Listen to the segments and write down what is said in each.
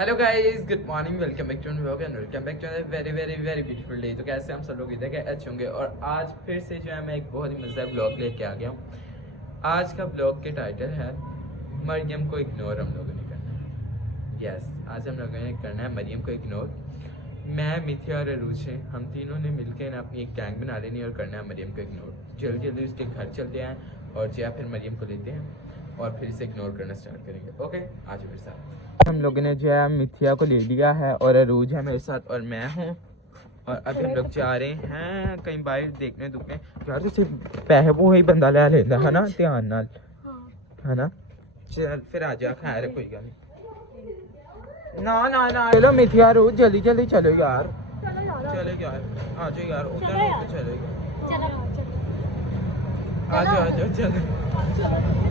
Hello guys, good morning, welcome back to vlog and welcome back to a very very very beautiful day. तो कैसे हम सब लोग इधर के अच्छे होंगे और आज फिर से जो है मैं एक बहुत ही मजेदार ब्लॉग लेके आ गया हूँ। आज का ब्लॉग के टाइटल है मरियम को इग्नोर। हम लोगों ने करना है, यस, आज हम लोगों ने करना है मरियम को इग्नोर। मैं, मिथिया और अरूज हैं, हम तीनों ने मिलकर अपनी एक गैंग बना लेनी और करना है मरियम को इग्नोर। जल्दी जल्दी उसके घर चलते हैं और जो है फिर मरियम को लेते हैं और फिर इसे इग्नोर करना स्टार्ट करेंगे। ओके, आज मेरे साथ। हम लोगों ने जो है मिथिया को ले लिया है और अरूज है मेरे साथ और मैं हूँ। और अभी हम लोग जा रहे हैं कहीं बाहर देखने दुखने। यार तो सिर्फ पैसे वो ही बंदा ले लेता है ना, ध्यान नाल, है ना। चल फिर आ जा, खैर कोई गल नहीं। ना ना ना चलो मिथिया अरूज जल्दी जल्दी चलो यार, चलो यार, आ जाओ यार, उधर चलो आ जाओ, आ जाओ, चलो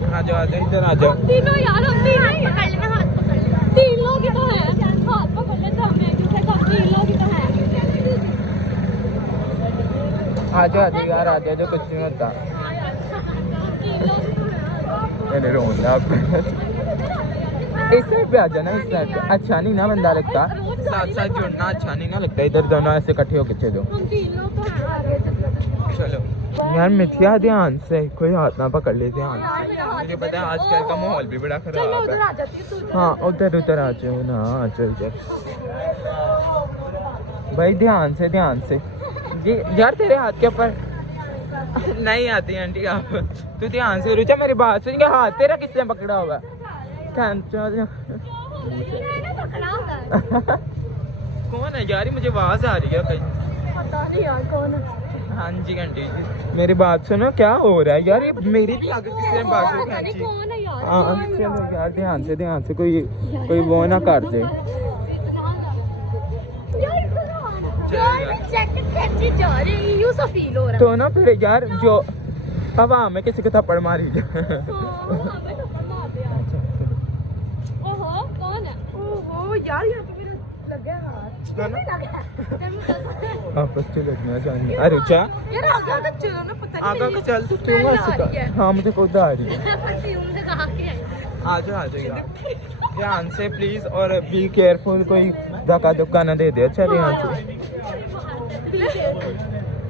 आ जाओ, आ जाओ, इधर आ जाओ। तीनों यार, हम तीनों ही पकड़ लेना, हाथ पकड़ लेना। तीन लोग ही तो हैं, हाथ पकड़ लेते हमने, किसने कहा तीन लोग ही तो हैं। आ जाओ, आ जाओ यार, आ जाओ, कुछ नहीं होता। मैंने रोना इस साइड पे आ जाना, इस साइड पे अच्छा नहीं ना बंदा लगता, साथ साथ जुड़ना अच्छा नहीं ना लगता। इधर दोनों ऐसे इकट्ठे होके चलो, हम तीन लोग तो हैं आगे तक। चलो यार मिथिया ध्यान से, कोई हाथ ना पकड़ ले ध्यान से। मुझे पता है आजकल का माहौल भी बड़ा खराब है। हाँ उधर उधर आ जाओ ना, आ जाओ इधर भाई, ध्यान से जी यार, तेरे हाथ के ऊपर नहीं आती आंटी आप, तू ध्यान से रुचा, मेरी बात सुन। हाथ तेरा किसने पकड़ा हुआ है? कौन है यार, मुझे आवाज आ रही है कहीं, पता नहीं यार कौन है। हाँ जी आंटी जी, मेरी बात सुनो, क्या हो रहा है यार? ये मेरी भी आगे किसने बात खींची? कौन है यार? हाँ चलो यार, ध्यान से कोई वो ना कर दे। तो ना फिर यार जो हवा में किसी को थप्पड़ मारी ओहो कौन है? ओहो यार, यहाँ पे मेरा लग गया हाथ। आपस में लगना चाहिए। अरे क्या यार, आगे चलो ना, पता नहीं आगे का चल, तू क्यों ऐसे? हाँ मुझे खुद आ रही है। आ जाओ यार, ध्यान से प्लीज, और बी केयरफुल, कोई धक्का धुक्का ना दे दे। अच्छा ध्यान से।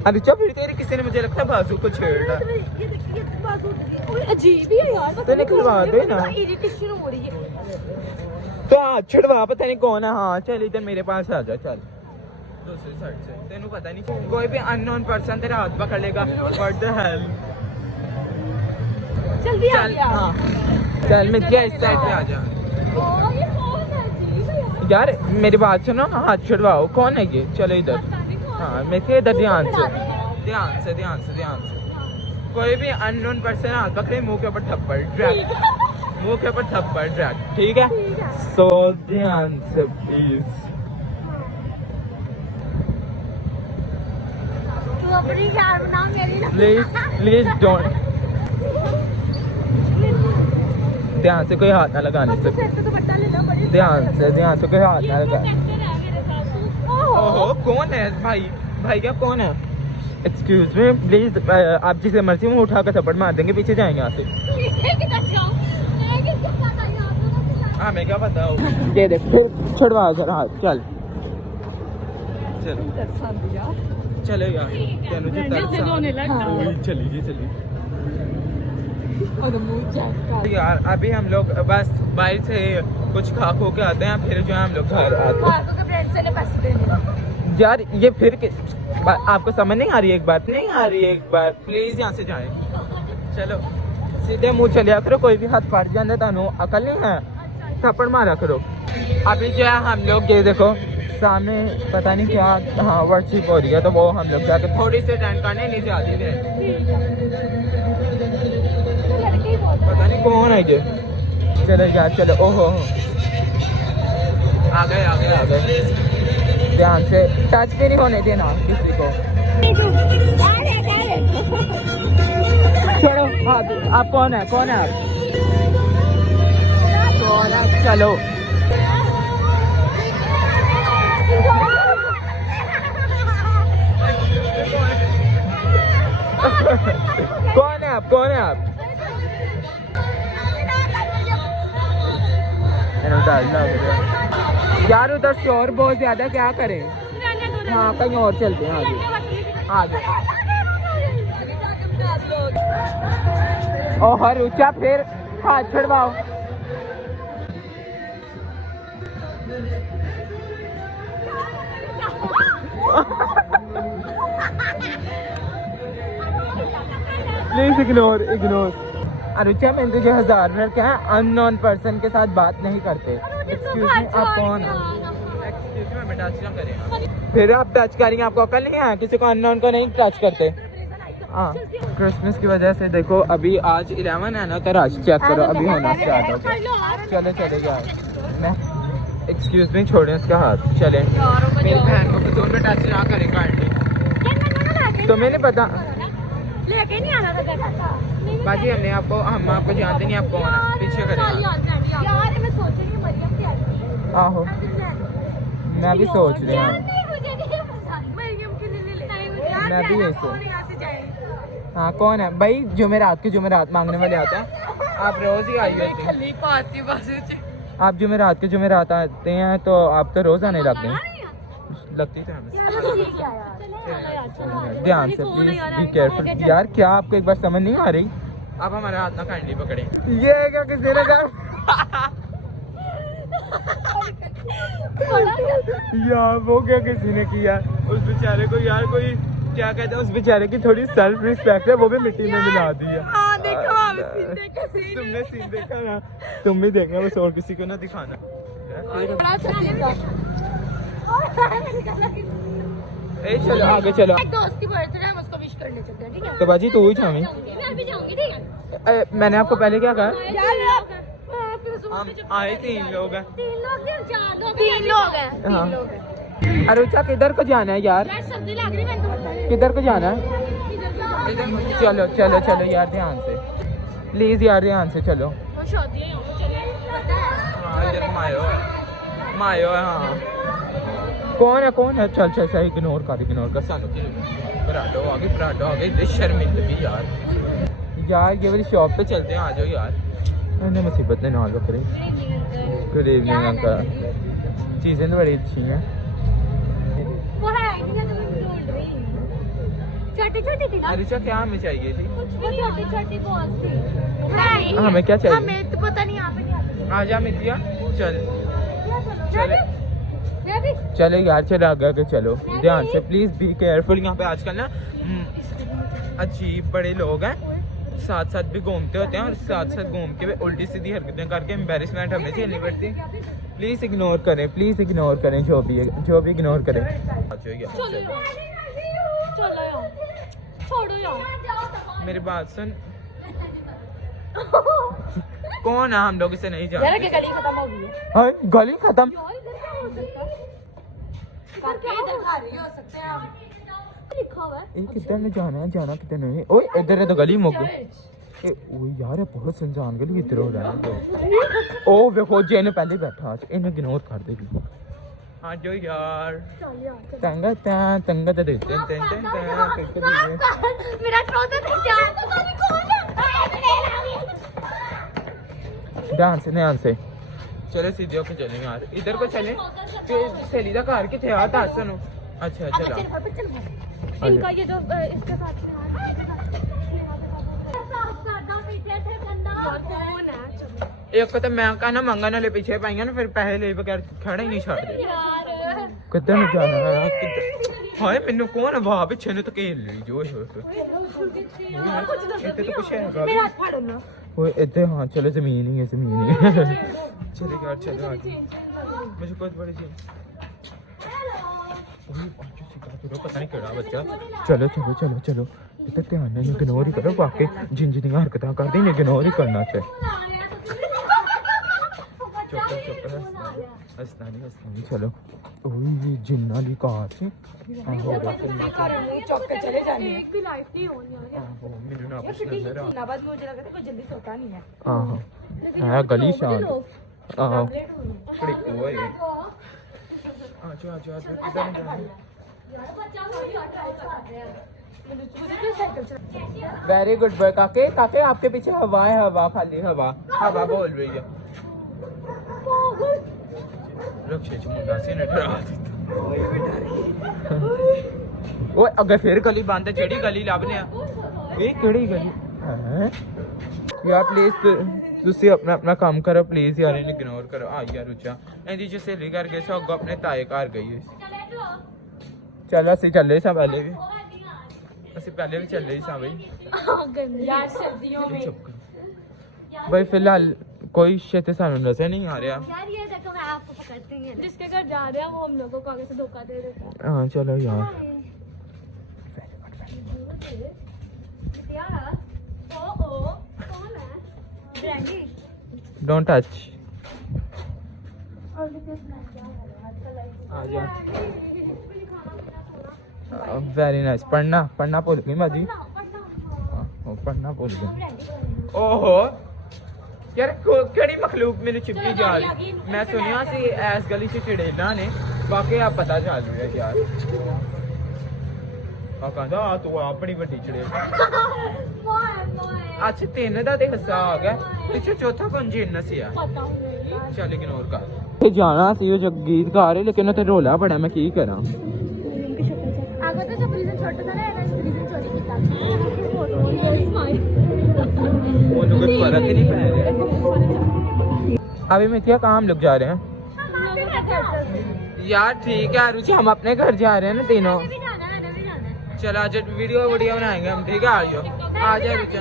अरे चल फिर तेरे किसी ने, मुझे लगता है बाजू को छेड़ा। अजीब ही है यार, तो निकलवा दे ना, इरिटेशन हो रही है। तो हाथ छिड़वा, पता नहीं कौन है। हाँ चल इधर मेरे पास आ जा, चल दूसरी साइड से। तेनू पता नहीं, कोई भी अननोन पर्सन तेरा हाथ पकड़ लेगा। What the hell. जल्दी आ चल यार। हाँ चल मिथिया, इस साइड पे आ जा। ओ, ये कौन है? अजीब है यार। यार मेरी बात सुनो, हाथ छुड़वाओ। कौन है ये? चलो इधर। पता नहीं कौन है। हाँ मिथिया इधर, ध्यान से। कोई भी अननोन पर्सन हाथ पकड़े, मुंह के ऊपर थप्पड़ ड्रैग, मुंह के ऊपर थप्पड़ ड्रैग, ठीक है? सो ध्यान से प्लीज। तू अपनी यार बना, मेरी ना। प्लीज डोंट, ध्यान से, कोई हाथ ना लगाने से। ध्यान से कोई हाथ ना लगा। ओहो कौन है भाई क्या कौन है? एक्सक्यूज मी प्लीज, आप जिसे मर्जी में उठा कर थप्पड़ मार देंगे, पीछे जाएंगे यहाँ से। हाँ मैं क्या पता हूँ। ये देख फिर छुड़वा जरा हाथ, चल चलो यार, चलिए यार। अभी हम लोग बस बाहर से कुछ खा खो के आते हैं, फिर जो है हम लोग घर आते हैं। यार ये फिर आपको समझ नहीं आ रही? एक बार प्लीज यहाँ से जाएं। चलो सीधे मुंह चलिया करो, कोई भी हाथ फाड़ जाए तानू अकल नहीं है, थप्पड़ मारा करो। अभी जो है हम लोग, ये देखो सामने पता नहीं क्या, हाँ वर्कशिप हो रही है, तो वो हम लोग जाकर थोड़ी सी अटेंड करने नीचे आती थे। पता नहीं कौन है ये। चलो यार चलो, ओहो आ गए। ध्यान से, टच भी नहीं होने देना किसी को। छोड़ो हाँ, आप कौन है आप? कौन है? चलो कौन है आप? डालना यार उधर शोर बहुत ज्यादा, क्या करें? हाँ कहीं और चलते हैं आगे आगे। और ऊंचा फिर हाथ छड़वाओ। Please ignore. अरुचा मैंने तुझे 1000 मिनट क्या है, अननोन पर्सन के साथ बात नहीं करते। एक्सक्यूज मी, आप कौन हो? एक्सक्यूज मी, मैं टच ना करेगा। फिर आप टच करेंगे, आपको अकल नहीं है? किसी को अननोन को नहीं टच करते। हाँ क्रिसमस की वजह से देखो अभी आज 11 है ना, तो आज चेक करो अभी होना स्टार्ट हो गया। चले यार, मैं एक्सक्यूज मी, छोड़े उसका हाथ। चले, मेरी बहन को तो में टच ना करें काइंडली। तुम्हें नहीं पता लेके नहीं आना था बाजी, हम आपको जानते नहीं, आप कौन है? पीछे करें यार मैं सोच रही हूँ मरियम की आती। आहो मैं भी सोच रही हूँ, मैं भी यही सोच। हाँ कौन है भाई? जुमेरात मांगने वाले आते हैं। आप रोज ही आई होती हैं। आप जुमेरात आते हैं तो आप तो रोज आने लगते हैं। लगती तो हमें। ध्यान से प्लीज, बी केयरफुल। यार क्या आपको एक बार समझ नहीं आ रही? आप हमारे हाथ ना काइंडली पकड़े। ये क्या किसी ने कहा? यार वो क्या किसी ने किया? उस बेचारे को यार कोई क्या कहते हैं, उस बेचारे की थोड़ी सेल्फ रिस्पेक्ट है, वो भी मिट्टी में मिला दी है। तुमने सीन देखा ना? तुम भी देखना, बस और किसी को ना दिखाना। चलो आगे चलो। एक दोस्त की बर्थडे है, हम उसको विश करने चलते हैं, ठीक है? तो बाजी तू ही जामी। मैं भी जाऊंगी, ठीक है? मैंने आपको पहले क्या कहा? हम आए 3 लोग हैं। 3 लोग हैं, 4 लोग, 3 लोग हैं, 3 लोग हैं। अरुचा किधर को जाना है यार? सर्दी लग रही है, किधर को जाना है? चलो यार ध्यान से, प्लीज यार ध्यान से चलो। शादी है यहाँ पे, चलिए। इधर मायो है। हाँ कौन है? चल इग्नोर कर सानू की पराठो आ गई शर्मिंदगी यार ये वाली शॉप पे चलते हैं, आ जाओ यार। मैंने मुसीबत ने नाल रख रही। गुड इवनिंग अंकल, चीज़ें तो बड़ी अच्छी हैं। वो है इनका तो मैं ढूंढ रही हूँ। छोटी थी ना? अरिचा क्या हमें चाहिए थी? वो छोटी बॉल्स थी। हमें क्या चाहिए? हमें तो पता नहीं, यहाँ पे नहीं आती। आ जा मितिया, चल मैं भी चलो यार, चलो आगे चलो। ध्यान से प्लीज, बी केयरफुल। यहाँ पे आजकल ना अजीब बड़े लोग हैं, साथ भी घूमते होते हैं और साथ घूम के उल्टी सीधी हरकतें करके एम्बेरसमेंट हमें झेलनी पड़ती है। प्लीज इग्नोर करें जो भी इग्नोर करें। छोड़ो यार। मेरी बात सुन, कौन है? हम लोग इसे नहीं जानते। गली खत्म हो गई है। गली खत्म? लिखा हुआ है। किधर में जाना किधर नहीं? ओए इधर है तो गली मुक गई। ओए यार ये बहुत सुनसान गली इधर हो रहा है। ओ देखो जेन पहले बैठा, इन्हें इग्नोर कर देगी। हाँ जो यार तंगा तो देखते हैं। मेरा ट्राउजर नहीं जाए तो कौन है? ध्यान से चलो, सीधे होके चलेंगे यार। इधर को चले फिर सहेली का घर किथे यार? दस सुनो। अच्छा चलो। इनका ये जो इसके साथ एक तो मैं कहना मंगन वाले पीछे पाएंगे ना, फिर पैसे ले बगैर खड़े ही नहीं छड़ते। किधर में जाना है? हाय मैनू कौन है वहां पिछे ने तो खेल ली जो इतने तो कुछ है। वो इधर हाँ चलो, जमीन ही है चलो यार, चलो आगे। मुझे कुछ बड़ी चीज पता नहीं केड़ा बच्चा। चलो इधर ध्यान नहीं, इग्नोर ही करो। बाकी जिन हरकत कर दी इग्नोर ही करना चाहिए। चुप हंसना नहीं। चलो ओए जिन्ना ली कार से गली शांत। Very good boy. काके आपके पीछे हवा है, हवा खाली हवा बोल रही है। रुक नक्शे च मुंडा सी ने डरा दित्ता ओए अगे फिर गली बंद है जेड़ी गली लभने आ ये केड़ी गली है यार प्लीज ਤੁਸੀਂ ਆਪਣਾ ਆਪਣਾ ਕੰਮ ਕਰੋ ਪਲੀਜ਼ ਯਾਰ ਇਹਨੂੰ ਇਗਨੋਰ ਕਰੋ ਆ ਯਾਰ ਉੱਚਾ ਇਹਦੀ ਜੋ ਸਹੇਲੀ ਕਰ ਗਏ ਸੋ ਅੱਗੋਂ ਆਪਣੇ ਤਾਏ ਘਰ ਗਈ ਹੋਈ ਚਲ ਅਸੀਂ ਚੱਲੇ ਸਾਂ ਪਹਿਲੇ ਵੀ ਅਸੀਂ ਪਹਿਲੇ ਵੀ ਚੱਲੇ ਸਾਂ ਬਈ यार सर्दियों में भाई फिलहाल कोई क्षेत्र सानू नजर नहीं आ रहा यार ये देखो मैं आपको पकड़ती हूँ जिसके घर जा रहे हैं वो हम लोगों को आगे से धोखा दे देता है हाँ चलो यार डोंट टच वेरी नाइस पढ़ना पढ़ना भूल गई माजी पढ़ना भूल गई ओहो यार केड़ी मखलूक मेरे चिपकी जा रही मैं सुनिया सी ऐस गली च चिड़ेला ने बाकी आप पता चल रहा है यार आ कहंदा आ तू आप बड़ी बड़ी चिड़ेल अच्छा तीन दा ते हिस्सा आ गया पिछे चौथा कौन जिन्नस है चल इग्नोर कर ते जाना सी वो जगीत गा रहे लेकिन ते रोला बड़ा मैं की करा आगे तो जब रीजन छोटा था ना मैंने रीजन चोरी किया ओनु कोई फर्क ही नहीं पड़ रहा अभी मिथिया कहाँ हम लोग जा रहे हैं यार ठीक है रुचि हम अपने घर जा रहे हैं ना तीनों चलो आज वीडियो बनाएंगे हम ठीक है आ जाओ आ जाओ रुचि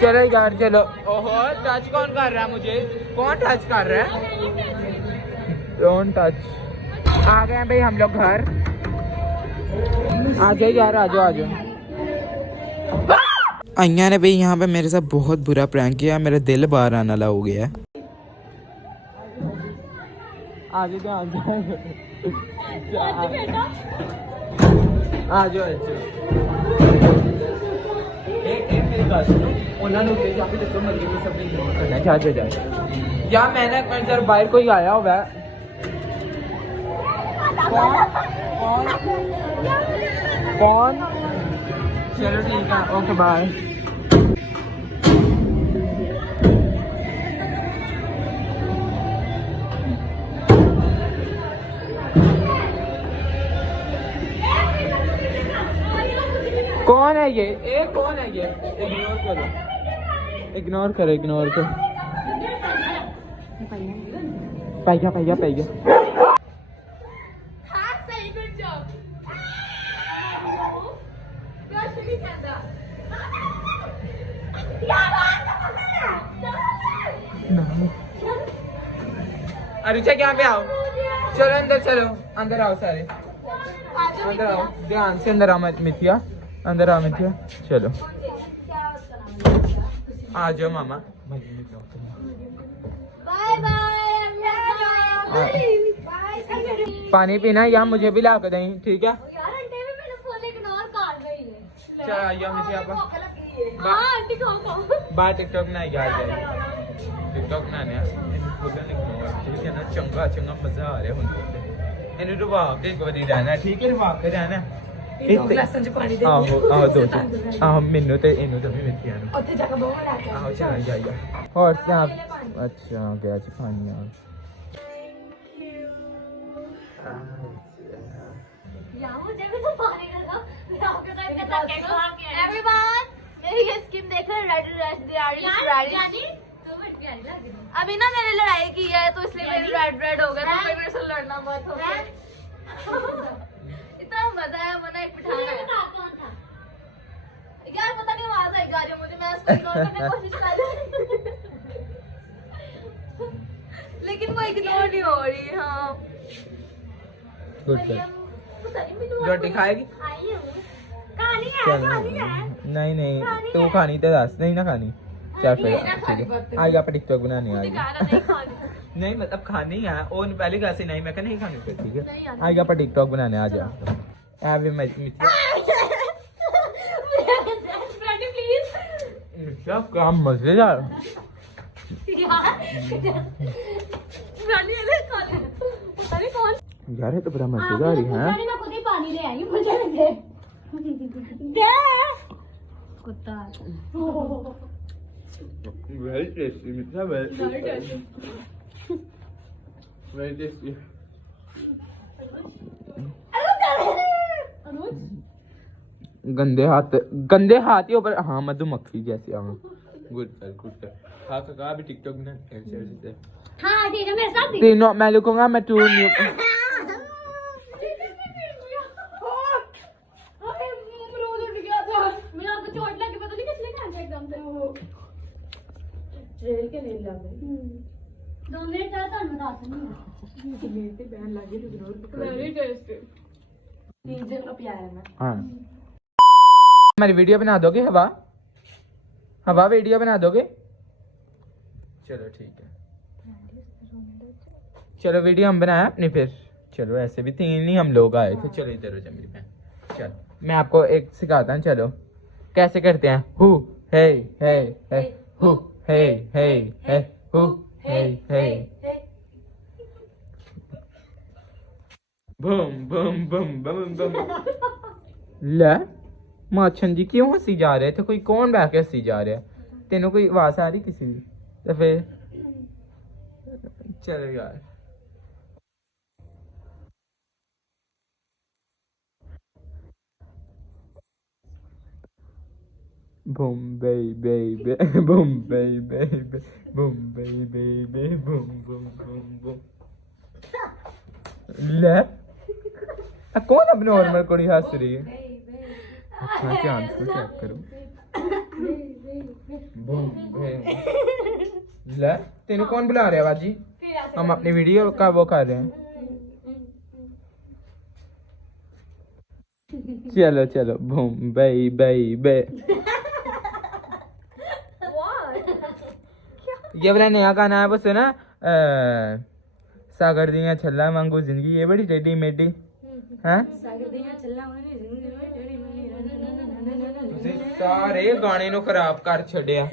चलो यार चलो ओहो टच कौन कर रहा है मुझे कौन टच कर रहा है डोंट टच आ गए हैं भाई हम लोग घर आ जाओ यार आ जाओ अय्या ने भाई यहाँ पे मेरे साथ बहुत बुरा प्रैंक किया मेरा दिल बाहर आने वाला हो गया आगे ध्यान आ जाओ मेरी बात सुनो उन्होंने जाके दसो मर्जी में सब इग्नोर करना है जा जा यार मैंने एक मिनट जरा बाहर कोई आया हुआ है कौन चलो ठीक है ओके बाय कौन है ये कौन है ये इग्नोर करो पाइया हाँ सही गुड जॉब अरुचा क्या पे आओ चलो अंदर आओ सारे अंदर आओ ध्यान से अंदर आओ मिथिया अंदर आओ मिथिया चलो आ जाओ मामा बाय बाय पानी पीना या मुझे भी ला कर दें ठीक है यार आंटी भी मैंने फुल इग्नोर कर रही है चल आइयो मिथिया आप हां आंटी खाओ बाय टिकटॉक ना यार टिकटॉक ना ने फुल इग्नोर ठीक है ना चंगा मजा आ रहा है ਇਹਨੂੰ ਰਵਾ ਕੇ ਇੱਕ ਵਾਰੀ ਰਹਿਣਾ ਠੀਕ ਹੈ ਰਵਾ ਕੇ ਰਹਿਣਾ ਲਸਣ ਚ ਪਾਣੀ ਦੇ ਆਹੋ ਦੋ ਆਹੋ ਮੈਨੂੰ ਤੇ ਇਹਨੂੰ ਤਾਂ ਵੀ ਮਿੱਠੀਆਂ ਨੂੰ ਉੱਥੇ ਜਾ ਕੇ ਬਹੁਤ ਲੈ ਕੇ ਆਹੋ ਚਲ ਜਾ ਹੋਰ ਸਾਬ ਅੱਛਾ ਗਿਆ ਜੀ ਪਾਣੀ ਆ यार मुझे भी तो पानी दे दो मैं आपके साथ इतना धक्के खा के एवरीवन मेरी ये स्किन देख रहे रेड यानी तो बड़ी प्यारी लग रही अभी ना मैंने लड़ाई की है तो इसलिए मेरी रेड हो गया तो मेरे से लड़ना मत हो इतना मजा आया मना एक बिठाना कौन था यार पता नहीं आवाज आई गा रही मुझे मैं उसको इग्नोर करने की कोशिश कर रही लेकिन वो इग्नोर नहीं हो रही हां रोटी खाएगी कहानी है नहीं तू खानी तो दस नहीं ना खानी चल फिर ठीक है आइए आप टिकटॉक बनाने आइए नहीं मतलब खानी है और पहले कैसे नहीं मैं नहीं खानी फिर ठीक है आइए आप टिकटॉक बनाने आ जा अभी मैं क्या काम मजेदार यार ये तो बड़ा मजेदार ही है मैं खुद ही पानी ले आई मुझे दे कुत्ता वेरी टेस्टी मिठा वेरी वेरी टेस्टी। गंदे हाथ ही ऊपर। हाँ मधुमक्खी जैसी। हाँ गुड सर गुड सर। हाँ काका अभी टिकटॉक में हाँ ठीक है मेरे साथ तीनों मैं लिखूंगा। मैं टू न्यू चोट लगी पता नहीं किसने खाया एकदम से ट्रेल के नहीं लगे 2 मिनट था तो बता नहीं मेरे पे बैन लगे तो जरूर वेरी टेस्टी 3 दिन का प्यार है मैं। हाँ हमारी वीडियो बना दोगे हवा? हवा वीडियो बना दोगे? चलो ठीक है। चलो वीडियो हम बनाए अपनी फिर। चलो ऐसे भी 3 ही हम लोग आए थे। चलो इधर हो जा मेरी बहन। चल मैं आपको एक सिखाता हूँ। चलो कैसे करते हैं। हु हे हे हे हु हे हे हे हु हे हे बम बम बम बम बम। ले माछन जी क्यों हंसी जा रहे थे? कोई कौन बैठ के हंसी जा रहा है? तेनों कोई आवाज आ रही किसी की? तो फिर चलो यार। Bombay baby, Bombay baby, Bombay baby, boom boom boom boom. ले कौन अब नॉर्मल कुड़ी हंस रही है? अच्छा ध्यान से चेक करो। बॉम्बे ले तेनों कौन बुला रहा है बाजी? हम अपनी वीडियो का वो कर रहे हैं। चलो चलो बॉम्बे बेबी। ये वाला नया गाना है वो सुना? सागर दियां छल्ला वांगू जिंदगी ये बड़ी टेढ़ी मेढ़ी। हैं सागर दियां छल्ला वांगू जिंदगी टेढ़ी मेढ़ी। तुझे सारे गाने नो खराब कर छड़िया।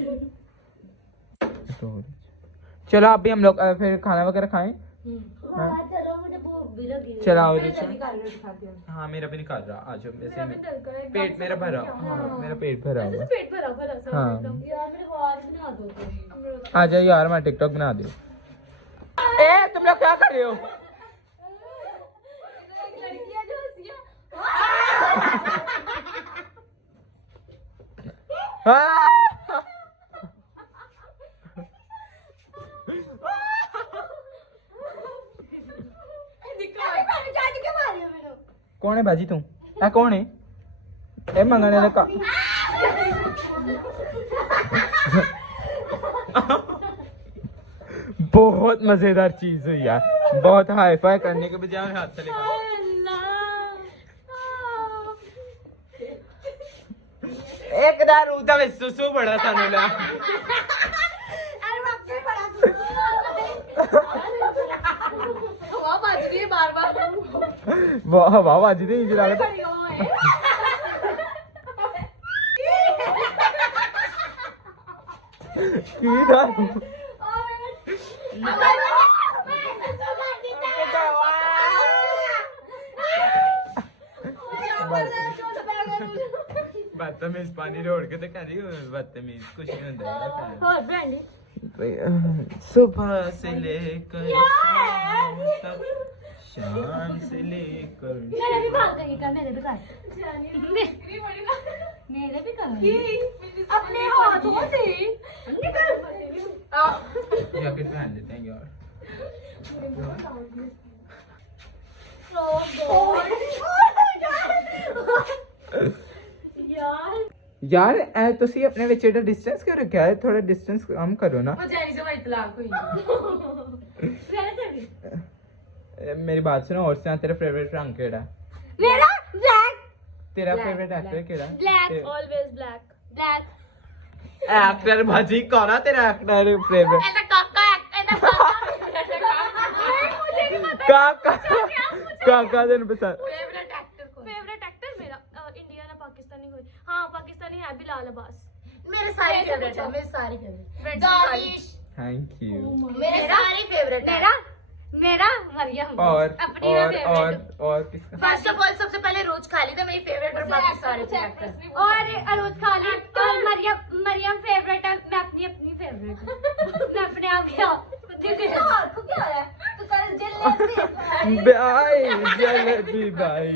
चलो आप भी हम लोग फिर खाना वगैरह खाएं। चलो मुझे भूख भी लगी है। चलो आओ जी। दिखाती हूँ। हाँ मेरा भी निकाल रहा। आज वैसे पेट मेरा भरा। हाँ मेरा पेट भरा हुआ। पेट भरा भरा सा हाँ। यार मेरे को आज बना दो। आ जाओ यार मैं टिकटॉक बना दो। ए तुम लोग क्या कर रहे हो? लड़कियां जो हंसियां कौन है बाजी तुम? ए कौन है? ए मंगने ने का बहुत मजेदार चीज हुई यार। बहुत हाई फाई करने के बजाय हाथ से निकाल। एक दार उदा में सुसु बड़ा सा नूला। हवा बाज रही है बार बार। वो हवा बाजी थी इधर आगे। की था? बदतमीज पानी रोड के तो करी बदतमीज कुछ नहीं होता और ब्रांडी सुबह से लेकर शाम तक, शाम से लेकर मेरे भी भाग गई का मेरे भी कर मेरे भी कर अपने हाथों से निकल जैकेट पहन लेते हैं यार। यार ऐ तुसी अपने विच एडा डिस्टेंस क्यों रखा है? थोड़ा डिस्टेंस कम करो ना। वो जैनी से भाई तलाक हुई। मेरी बात सुनो। और से तेरा फेवरेट रंग केड़ा? मेरा ब्लैक। तेरा फेवरेट एक्टर केड़ा? Black always black black actor भाजी कौन है तेरा एक्टर फेवरेट? ऐसा काका मुझे नहीं पता काका दिन पसंद। फेवरेट एक्टर मेरा इंडियन है पाकिस्तानी कोई? हाँ पाकिस्तानी है बिलाल अब्बास। मेरे सारे फेवरेट है। मेरे सारे फेवरेट। Danish thank you. मेरे सारे फेवरेट है। मेरा मरियम और अपनी और किसका? फर्स्ट ऑफ ऑल सबसे पहले रोज खालिद है मेरी फेवरेट और बाकी सारे फेवरेट। और अरोज खालिद और मरियम फेवरेट है। मैं अपनी फेवरेट मैं अपने आप क्या है? तो क्या है? तो पर जलेबी बाय जलेबी बाय।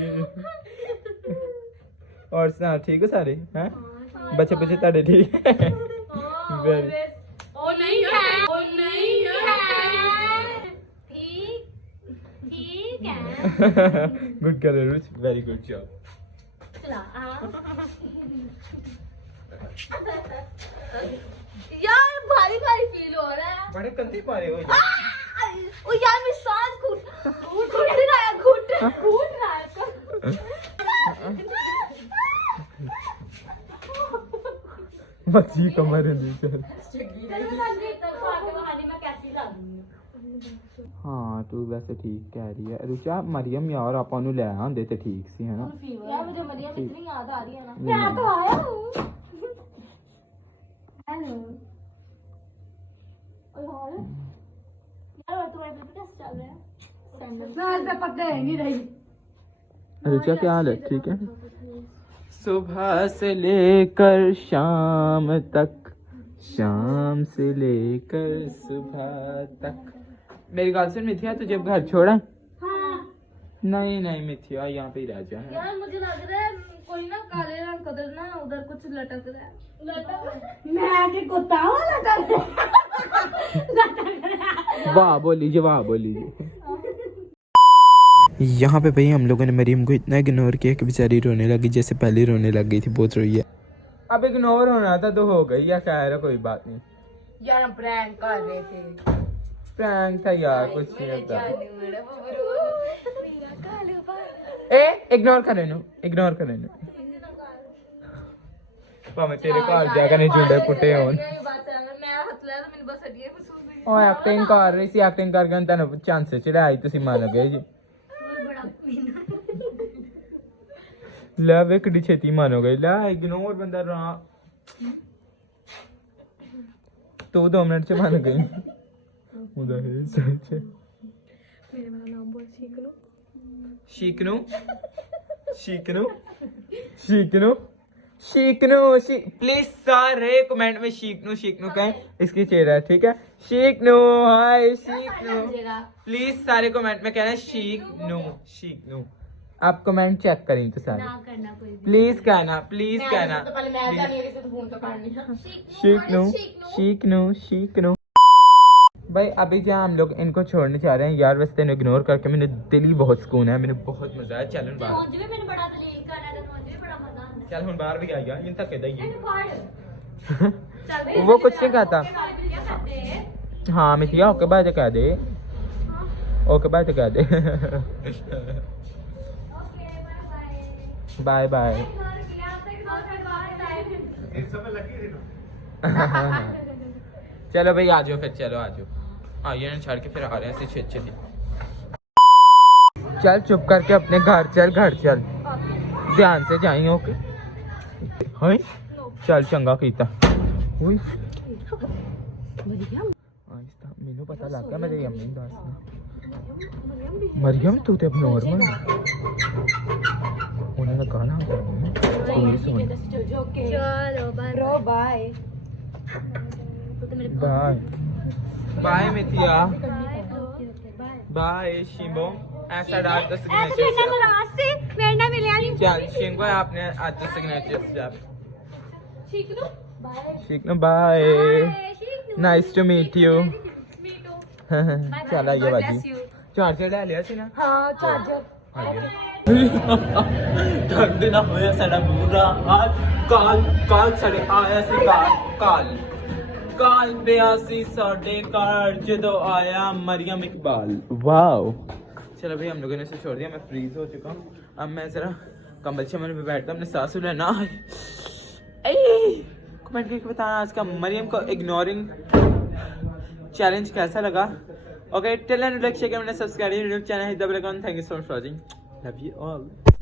और सुना ठीक हो सारे हैं बच्चे बच्चे ताड़े ठीक है Very- ओ नहीं है, ओ नहीं है। ठीक ठीक है गुड कलर रुच वेरी गुड जॉब। चला यार भारी भारी फील हो रहा है। बड़े कंधे पारे हो ओ यार मेरी सांस घुट रहा है घुट रहा है बच्ची कमर है चल। हाँ तू वैसे ठीक कह रही है रुचा मरियम यार आप ले आंदे ते ठीक सी है ना यार मुझे मरियम इतनी याद आ रही है ना। मैं तो आया हूँ हेलो और यार तुम्हारे पेपर कैसे चल रहे हैं? मैं तो पता है नहीं रही। रुचा क्या हाल है ठीक है। सुबह से लेकर शाम तक शाम से लेकर सुबह तक। मेरी बात सुन मिथिया तुझे घर छोड़ा? हाँ नहीं नहीं मिथिया यहाँ पे ही रह जा। यार मुझे लग रहा है कोई ना काले रंग का उधर ना उधर कुछ लटक रहा है। मैं आगे कुत्ता वाला वाह बोलीजिए वाह बोलीजिए। यहाँ पे भाई हम लोगों ने मरीम को इतना इग्नोर किया कि बेचारी रोने लगी जैसे पहले रोने लग गई थी बहुत रोई है। अब इग्नोर होना था तो हो गई या कह रहा कोई बात नहीं। यार हम प्रैंक कर रहे थे। प्रैंक था यार कुछ नहीं होता। ए इग्नोर कर लेनो इग्नोर कर लेनो भाਵੇਂ तेरे घर जाकर नहीं जुड़े पुटे होन। ओ एक्टिंग कर रही सी एक्टिंग करके तन चांस चढ़ाई तुसी मान गए जी। ला वे कड़ी छेती मानोगे ला इग्नोर बंदा रा तो 2 मिनट से मान गई उधर है सच। मेरे वाला नाम बोल शीकनो शीकनो शीकनो शीकनो प्लीज सारे कमेंट में शीकनो शीकनो कहें इसकी चेहरा है ठीक है। शीकनो हाय शीकनो प्लीज सारे कमेंट में कहना शीकनो शीकनो। आप कमेंट चेक करें तो सारे ना करना कोई भी। प्लीज कहना तो पहले मैं जानी है तो फोन तो करनी है। शीकनो शीकनो शीकनो। भाई अभी जहाँ हम लोग इनको छोड़ने जा रहे हैं यार वैसे इन्हें इग्नोर करके मैंने दिल ही बहुत सुकून है मैंने बहुत मजा आया। चल बाहर मुझे भी मैंने बड़ा दलील करना है मुझे भी बड़ा मजा आता चल हम बाहर भी आ गया इन तक कहता ही है। चल वो कुछ नहीं कहता। हाँ मिथिया ओके बाय तो कह दे ओके बाय तो कह दे बाय बाय। चलो भाई आ जाओ फिर चलो आ जाओ आइए छाड़ के फिर आ रहे हैं ऐसे अच्छे चल चुप करके अपने घर चल ध्यान से जाइए ओके हाँ चल चंगा कीता ओए मैनू पता लग गया मेरी अम्मी ने दसना मरियम तू तो नॉर्मल उन्होंने गाना चलो ब्रो बाय बाय बाय मिथिया बाय शिंबो ऐसा डाल दो सिग्नेचर मेरे नाम इलियानी चल शिंगो आपने आज तो सिग्नेचर जब शीकनो शिकनो bye nice to meet you चल आइए बाजी चार्जर ले लिया सी ना हाँ चार्जर ठंड दिन होया साडा बुरा हाल काल साडे आया सी काल बयासी साडे घर जदों आया मरियम इकबाल वाओ। चलो भाई हम लोगों ने इसे छोड़ दिया मैं फ्रीज हो चुका हूँ अब मैं जरा कंबल चमन में बैठता अपने सासू लेना कमेंट करके बताना आज का मरियम को इग्नोरिंग चैलेंज कैसा लगा। Okay till end like share comment subscribe YouTube channel है double account thank you so much for watching love you all.